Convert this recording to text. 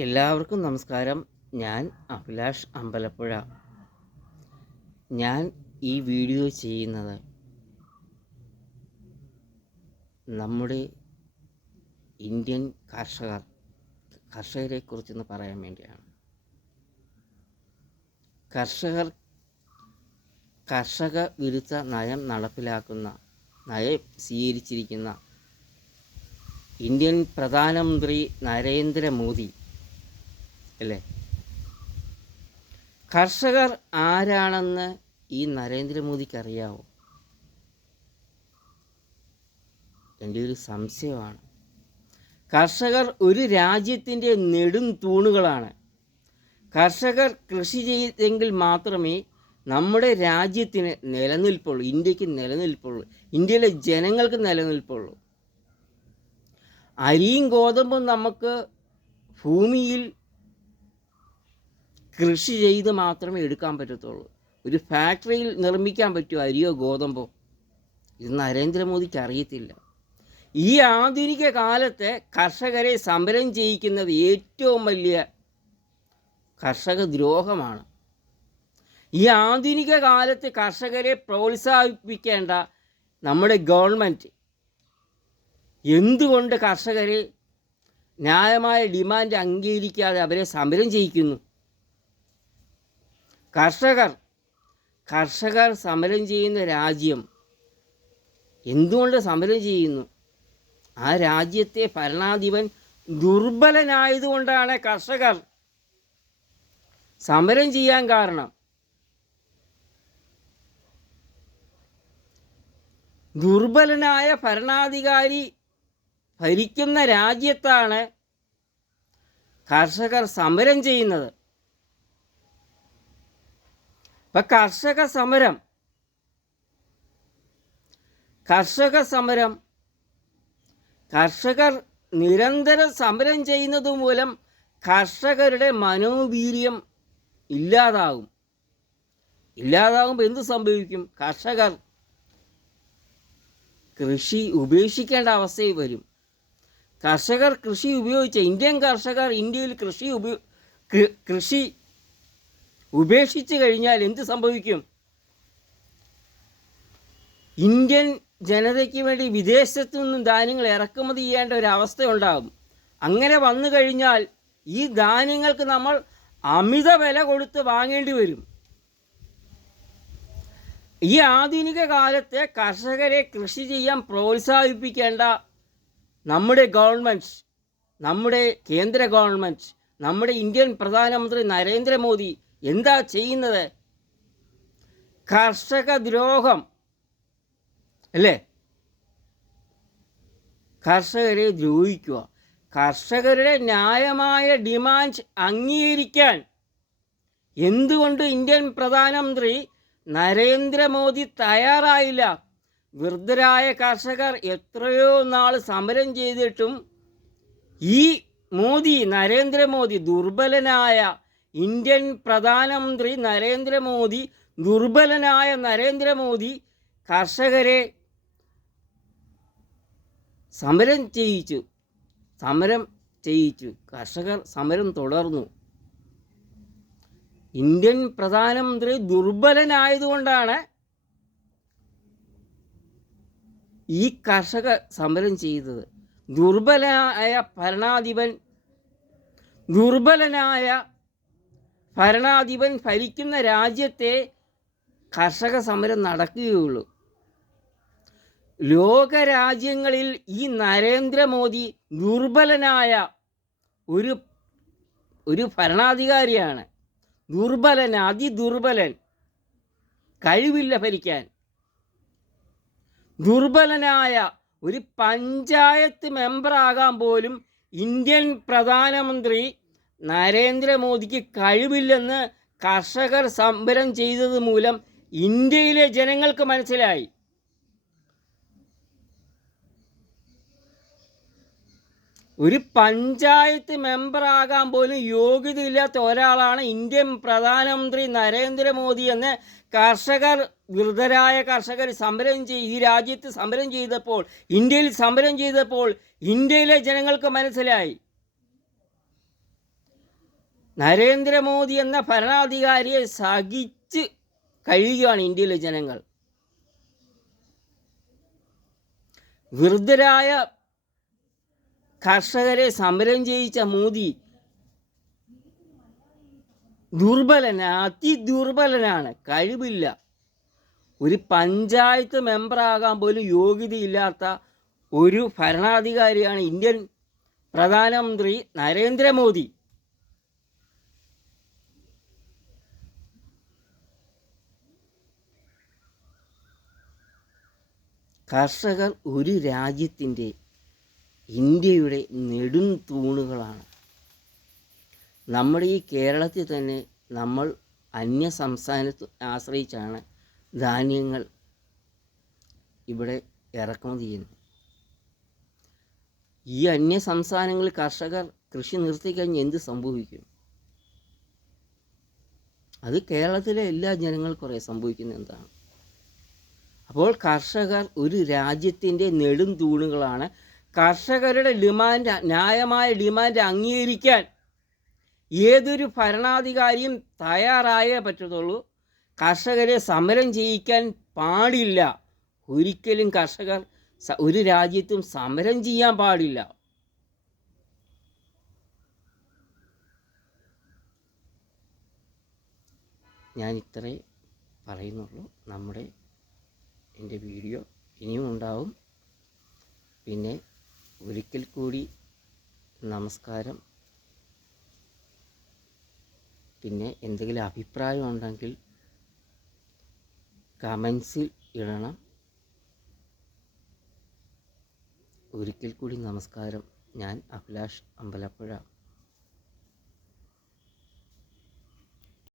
എല്ലാവർക്കും നമസ്കാരം. ഞാൻ അഭിലാഷ് അമ്പലപ്പുഴ. ഞാൻ ഈ വീഡിയോ ചെയ്യുന്നത് നമ്മുടെ ഇന്ത്യൻ കർഷകരെക്കുറിച്ചൊന്ന് പറയാൻ വേണ്ടിയാണ്. കർഷക വിരുദ്ധ നയം സ്വീകരിച്ചിരിക്കുന്ന ഇന്ത്യൻ പ്രധാനമന്ത്രി നരേന്ദ്രമോദി അല്ലേ? കർഷകർ ആരാണെന്ന് ഈ നരേന്ദ്രമോദിക്ക് അറിയാവോ? എൻ്റെ ഒരു സംശയമാണ്. കർഷകർ ഒരു രാജ്യത്തിൻ്റെ നെടും തൂണുകളാണ്. കർഷകർ കൃഷി ചെയ്തെങ്കിൽ മാത്രമേ നമ്മുടെ രാജ്യത്തിന് നിലനിൽപ്പുള്ളൂ, ഇന്ത്യക്ക് നിലനിൽപ്പുള്ളൂ, ഇന്ത്യയിലെ ജനങ്ങൾക്ക് നിലനിൽപ്പുള്ളൂ. അരിയും ഗോതമ്പും നമുക്ക് ഭൂമിയിൽ കൃഷി ചെയ്ത് മാത്രമേ എടുക്കാൻ പറ്റത്തുള്ളൂ. ഒരു ഫാക്ടറിയിൽ നിർമ്മിക്കാൻ പറ്റുമോ അരിയോ ഗോതമ്പോ? ഇത് നരേന്ദ്രമോദിക്ക് അറിയത്തില്ല. ഈ ആധുനിക കാലത്തെ കർഷകരെ സമരം ചെയ്യിക്കുന്നത് ഏറ്റവും വലിയ കർഷക ദ്രോഹമാണ്. ഈ ആധുനിക കാലത്ത് കർഷകരെ പ്രോത്സാഹിപ്പിക്കേണ്ട നമ്മുടെ ഗവൺമെൻറ് എന്തുകൊണ്ട് കർഷകരെ ന്യായമായ ഡിമാൻഡ് അംഗീകരിക്കാതെ അവരെ സമരം ചെയ്യിക്കുന്നു? കർഷകർ സമരം ചെയ്യുന്ന രാജ്യം എന്തുകൊണ്ട് സമരം ചെയ്യുന്നു? ആ രാജ്യത്തെ ഭരണാധിപൻ ദുർബലനായതുകൊണ്ടാണ് കർഷകർ സമരം ചെയ്യാൻ കാരണം. ദുർബലനായ ഭരണാധികാരി ഭരിക്കുന്ന രാജ്യത്താണ് കർഷകർ സമരം ചെയ്യുന്നത്. ഇപ്പം കർഷകർ നിരന്തരം സമരം ചെയ്യുന്നത് മൂലം കർഷകരുടെ മനോവീര്യം ഇല്ലാതാകുമ്പോൾ എന്ത് സംഭവിക്കും? കർഷകർ കൃഷി ഉപേക്ഷിക്കേണ്ട അവസ്ഥയിൽ വരും. കർഷകർ കൃഷി ഉപയോഗിച്ച ഇന്ത്യയിൽ കൃഷി ഉപേക്ഷിച്ച് കഴിഞ്ഞാൽ എന്ത് സംഭവിക്കും? ഇന്ത്യൻ ജനതയ്ക്ക് വേണ്ടി വിദേശത്തു നിന്നും ധാന്യങ്ങൾ ഇറക്കുമതി ചെയ്യേണ്ട ഒരു അവസ്ഥ ഉണ്ടാകും. അങ്ങനെ വന്നു കഴിഞ്ഞാൽ ഈ ധാന്യങ്ങൾക്ക് നമ്മൾ അമിത വില കൊടുത്ത് വാങ്ങേണ്ടി വരും. ഈ ആധുനിക കാലത്തെ കർഷകരെ കൃഷി ചെയ്യാൻ പ്രോത്സാഹിപ്പിക്കേണ്ട നമ്മുടെ ഗവൺമെൻറ്, നമ്മുടെ കേന്ദ്ര ഗവൺമെൻറ്, നമ്മുടെ ഇന്ത്യൻ പ്രധാനമന്ത്രി നരേന്ദ്രമോദി എന്താ ചെയ്യുന്നത്? കർഷക ദ്രോഹം അല്ലേ? കർഷകരെ ദ്രോഹിക്കുക. കർഷകരുടെ ന്യായമായ ഡിമാൻഡ് അംഗീകരിക്കാൻ എന്തുകൊണ്ട് ഇന്ത്യൻ പ്രധാനമന്ത്രി നരേന്ദ്രമോദി തയ്യാറായില്ല? വൃദ്ധരായ കർഷകർ എത്രയോ നാൾ സമരം ചെയ്തിട്ടും ഈ നരേന്ദ്രമോദി ദുർബലനായ ഇന്ത്യൻ പ്രധാനമന്ത്രി നരേന്ദ്രമോദി കർഷകരെ സമരം ചെയ്യിച്ചു. കർഷകർ സമരം തുടർന്നു. ഇന്ത്യൻ പ്രധാനമന്ത്രി ദുർബലനായതുകൊണ്ടാണ് ഈ കർഷക സമരം ചെയ്തത്. ദുർബലനായ ഭരണാധിപൻ ഭരിക്കുന്ന രാജ്യത്തെ കർഷക സമരം നടക്കുകയുള്ളൂ. ലോകരാജ്യങ്ങളിൽ ഈ നരേന്ദ്രമോദി ദുർബലനായ ഒരു ഭരണാധികാരിയാണ്. അതിദുർബലൻ, കഴിവില്ല ഭരിക്കാൻ. ദുർബലനായ ഒരു പഞ്ചായത്ത് മെമ്പറാകാൻ പോലും ഇന്ത്യൻ പ്രധാനമന്ത്രി നരേന്ദ്രമോദിക്ക് കഴിവില്ലെന്ന് കർഷകർ സമരം ചെയ്തത് മൂലം ഇന്ത്യയിലെ ജനങ്ങൾക്ക് മനസ്സിലായി. ഒരു പഞ്ചായത്ത് മെമ്പറാകാൻ പോലും യോഗ്യതയില്ലാത്ത ഒരാളാണ് ഇന്ത്യൻ പ്രധാനമന്ത്രി നരേന്ദ്രമോദി എന്ന് വൃദ്ധരായ കർഷകർ ഈ രാജ്യത്ത് സമരം ചെയ്തപ്പോൾ, ഇന്ത്യയിൽ സമരം ചെയ്തപ്പോൾ ഇന്ത്യയിലെ ജനങ്ങൾക്ക് മനസ്സിലായി. നരേന്ദ്രമോദി എന്ന ഭരണാധികാരിയെ സഹിച്ച് കഴിയുകയാണ് ഇന്ത്യയിലെ ജനങ്ങൾ. വൃദ്ധരായ കർഷകരെ സമരം ചെയ്യിച്ച മോദി അതിദുർബലനാണ്, കഴിവില്ല. ഒരു പഞ്ചായത്ത് മെമ്പറാകാൻ പോലും യോഗ്യതയില്ലാത്ത ഒരു ഭരണാധികാരിയാണ് ഇന്ത്യൻ പ്രധാനമന്ത്രി നരേന്ദ്രമോദി. കർഷകർ ഒരു രാജ്യത്തിൻ്റെ, ഇന്ത്യയുടെ നെടും തൂണുകളാണ്. നമ്മുടെ ഈ കേരളത്തിൽ തന്നെ നമ്മൾ അന്യ സംസ്ഥാനത്ത് ആശ്രയിച്ചാണ് ധാന്യങ്ങൾ ഇവിടെ ഇറക്കുമതി ചെയ്യുന്നത്. ഈ അന്യ സംസ്ഥാനങ്ങളിൽ കർഷകർ കൃഷി നിർത്തിക്കഴിഞ്ഞ് എന്ത് സംഭവിക്കും? അത് കേരളത്തിലെ എല്ലാ ജനങ്ങൾക്കും അറിയാം സംഭവിക്കുന്നത് എന്താണ്. അപ്പോൾ കർഷകർ ഒരു രാജ്യത്തിൻ്റെ നെടും തൂണുകളാണ്. കർഷകരുടെ ഡിമാൻഡ്, ന്യായമായ ഡിമാൻഡ് അംഗീകരിക്കാൻ ഏതൊരു ഭരണാധികാരിയും തയ്യാറായേ പറ്റത്തുള്ളൂ. കർഷകരെ സമരം ചെയ്യിക്കാൻ പാടില്ല. ഒരിക്കലും കർഷകർ ഒരു രാജ്യത്തും സമരം ചെയ്യാൻ പാടില്ല. ഞാൻ ഇത്രേ പറയുന്നുള്ളൂ. എൻ്റെ വീഡിയോ ഇനിയും ഉണ്ടാവും. പിന്നെ ഒരിക്കൽ കൂടി നമസ്കാരം. പിന്നെ എന്തെങ്കിലും അഭിപ്രായം ഉണ്ടെങ്കിൽ കമൻസിൽ ഇടണം. ഒരിക്കൽ കൂടി നമസ്കാരം. ഞാൻ അഭിലാഷ് അമ്പലപ്പുഴ.